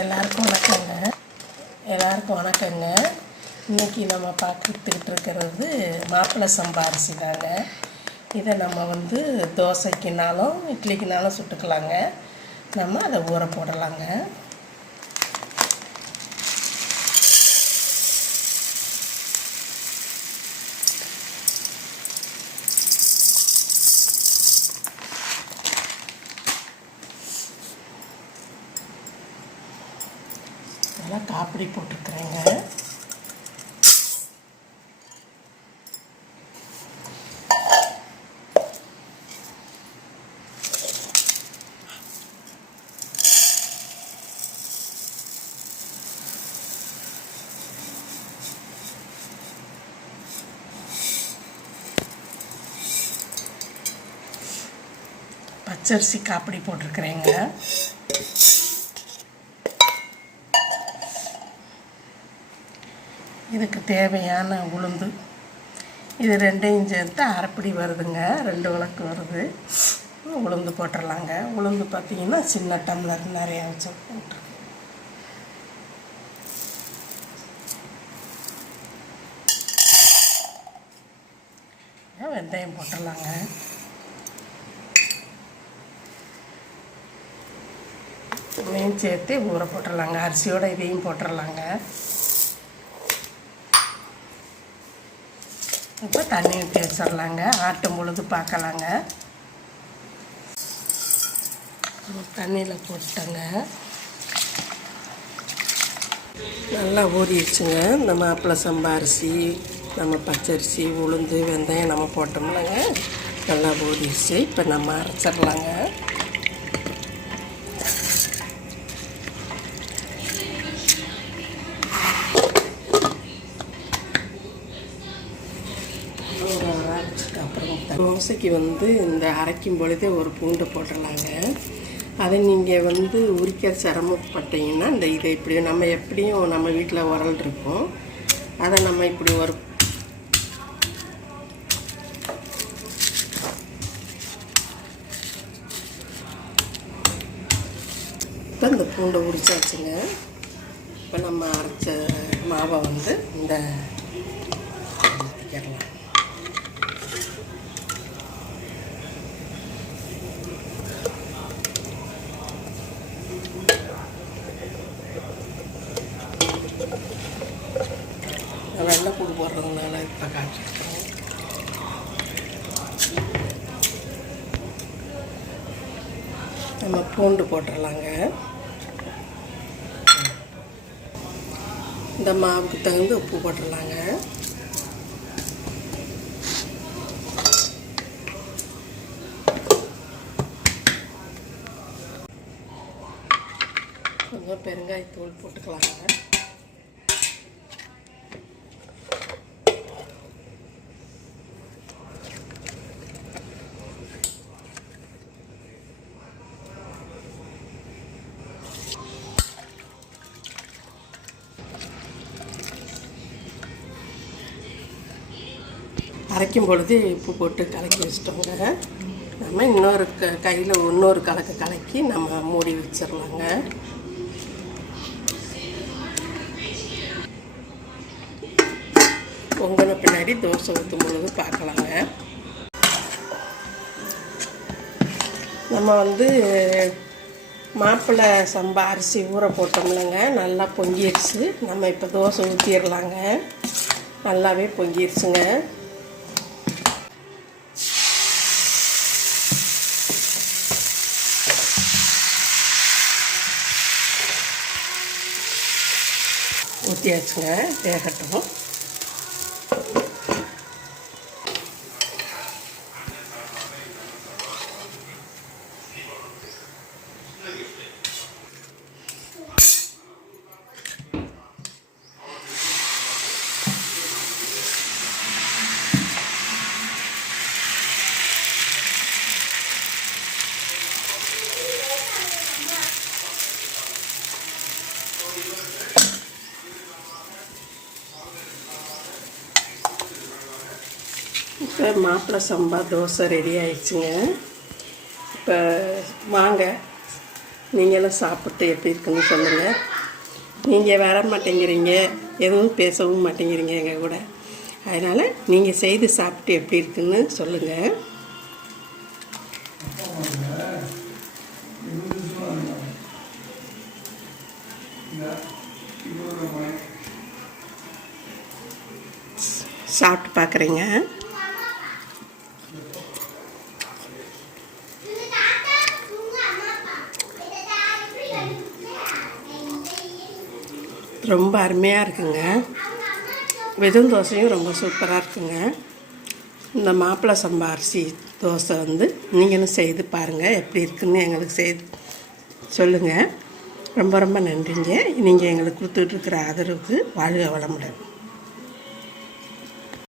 எல்லாருக்கும் வணக்கங்க. இன்றைக்கி நம்ம பார்த்துக்கிட்டு இருக்கிறது மாப்பிள்ளை சம்பா அரிசி தாங்க. இதை நம்ம தோசைக்குனாலும் இட்லிக்குனாலும் சுட்டுக்கலாங்க. நம்ம அதை ஊற போடலாங்க. நல்லா காப்பிடி போட்டிருக்கிறேங்க. பச்சரிசி காப்பிடி போட்டிருக்கிறேங்க. இதுக்கு தேவையான உளுந்து இது ரெண்டையும் சேர்த்து அரைப்படி வருதுங்க. 2 விளக்கு வருது. உளுந்து போட்டுடலாங்க. உளுந்து பார்த்திங்கன்னா சின்ன டம்ளர் நிறையா வச்சு போட்டு வெந்தயம் போட்டுடலாங்க. இதையும் சேர்த்து ஊற போட்டுடலாங்க. அரிசியோடு இதையும் போட்டுடலாங்க. இப்போ தண்ணி ஊற்றி வச்சிடலாங்க. ஆட்டும் பொழுது பார்க்கலாங்க. தண்ணியில் போட்டுட்டேங்க. நல்லா ஊறிடுச்சுங்க. இந்த மாப்பிள்ளை சம்பா அரிசி, நம்ம பச்சரிசி, உளுந்து, வெந்தயம் நம்ம போட்டோம்லங்க. நல்லா ஊறிடுச்சு. இப்போ நம்ம அரைச்சிடலாங்க. அப்புறம் தோசைக்கு இந்த அரைக்கும் பொழுதே ஒரு பூண்டு போட்டுடலாங்க. அதை நீங்கள் உரிக்கிற சிரமப்பட்டீங்கன்னா இதை இப்படி நம்ம எப்படியும் நம்ம வீட்டில் உரல் இருக்கும். அதை நம்ம இப்படி ஒரு இப்போ இந்த பூண்டை உரிச்சாச்சுங்க. இப்போ நம்ம அரைச்ச மாவை இந்த ஊற்றிக்கலாம். வெள்ளைப்பூடு போடுறதுனால இப்போ காட்டிருக்கோம். நம்ம பூண்டு போட்டுடலாங்க. இந்த மாவுக்கு தகுந்த உப்பு போட்டுடலாங்க. கொஞ்சம் பெருங்காயத்தூள் போட்டுக்கலாங்க. அரைக்கும் பொழுது உப்பு போட்டு கலக்கி வச்சிட்டோங்க. நம்ம இன்னொரு கையில் இன்னொரு கலக்கி நம்ம மூடி வச்சிடலாங்க. பொங்கின பின்னாடி தோசை ஊற்றும் பொழுது பார்க்கலாங்க. நம்ம மாப்பிள்ளை சம்பா அரிசி ஊற போட்டோம்லங்க. நல்லா பொங்கிடுச்சு. நம்ம இப்போ தோசை ஊற்றிடலாங்க. நல்லாவே பொங்கிடுச்சுங்க. ஊற்றியாச்சுங்க. வேகட்டும். இப்போ மாப்பிள்ளை சம்பா தோசை ரெடி ஆயிடுச்சுங்க. இப்போ வாங்க நீங்களும் சாப்பிட்டு எப்படி இருக்குன்னு சொல்லுங்கள். நீங்கள் வர மாட்டேங்கிறீங்க, எதுவும் பேசவும் மாட்டேங்கிறீங்க எங்கள் கூட. அதனால் நீங்கள் செய்து சாப்பிட்டு எப்படி இருக்குன்னு சொல்லுங்கள். சாப்பிட்டு பார்க்குறேங்க. ரொம்ப அருமையாக இருக்குங்க. வெறும் தோசையும் ரொம்ப சூப்பராக இருக்குங்க. இந்த மாப்பிள்ளை சம்பா அரிசி தோசை வந்து நீங்களும் செய்து பாருங்கள், எப்படி இருக்குன்னு எங்களுக்கு செய்து சொல்லுங்கள். ரொம்ப ரொம்ப நன்றிங்க. நீங்கள் எங்களுக்கு கொடுத்துட்ருக்குற ஆதரவுக்கு வாழ்க வளமுடன்.